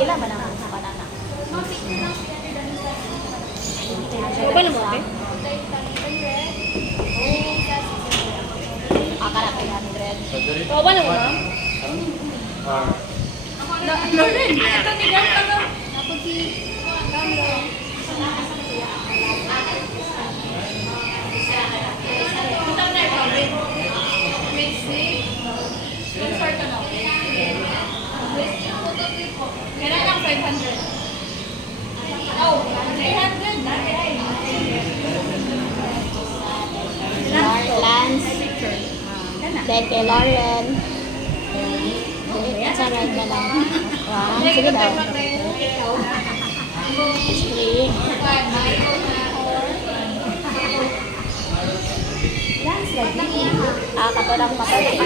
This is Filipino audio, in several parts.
Pila ba naman sa banana? Ba naman, eh? Akala ko 100. Ba naman, ma'am? Loren, ito ni Gert ka. Kailan lang 500? Oh, 300 na. Lance. Then kay Lauren. Sa right na lang. Wow, sige daw. Three. Katulang mapati.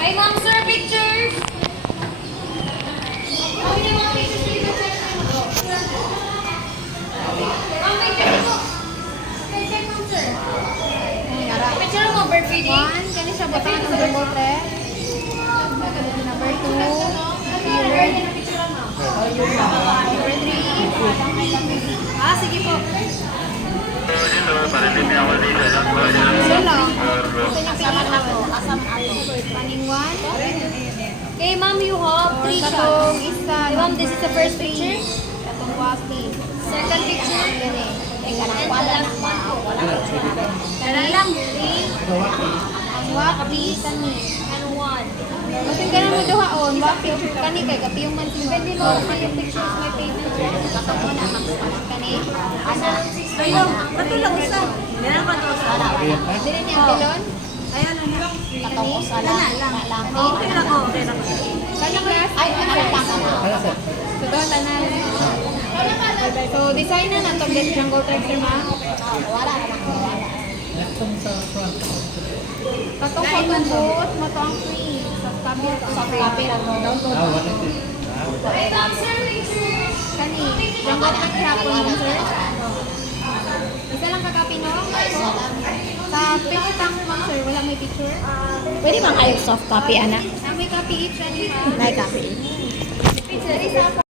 Hi, ma'am, sir, pictures! Picture mo, birthday. One, kani siya butang number 3. Number 2. Number 3. Ah, sige po. Isa lang. Gusto niya piliin ako. Asam ato. Paning 1. Okay, ma'am, you have 3 shots. Katong isa. Ma'am, this is the first picture. Katong waki. Second picture. Gani. Teka lang, wala na ma. Wala na. Kaya lang, 3 Ang waki. Kani. and 1. Kasi ganun mo duhaon. Waki. Kani kay kapi yung mansin. Pwede mo kasi yung pictures may page. Kani. Ana. Ayaw, katulong isa. Meron pa to sa Dili niya ang pilon. Ayan, ano? Katong usala. Lang. Okay lang ako, okay lang. Kanang last. Ay, ano lang na. So, doon, tanan. So, design na na itong Get Jungle Tracks, ma. Wala na. Wala. Katong pagbuot, mo to ang free. Sa tabi. Sa kape lang mo. Kani. Jungle Tracks hapon, sir. Isa lang kakapi, no? Isa lang. Sa page tank, ma'am, sir, wala may picture. Pwede bang kayo soft copy, anak? May copy each, ano, May copy. Picture, isa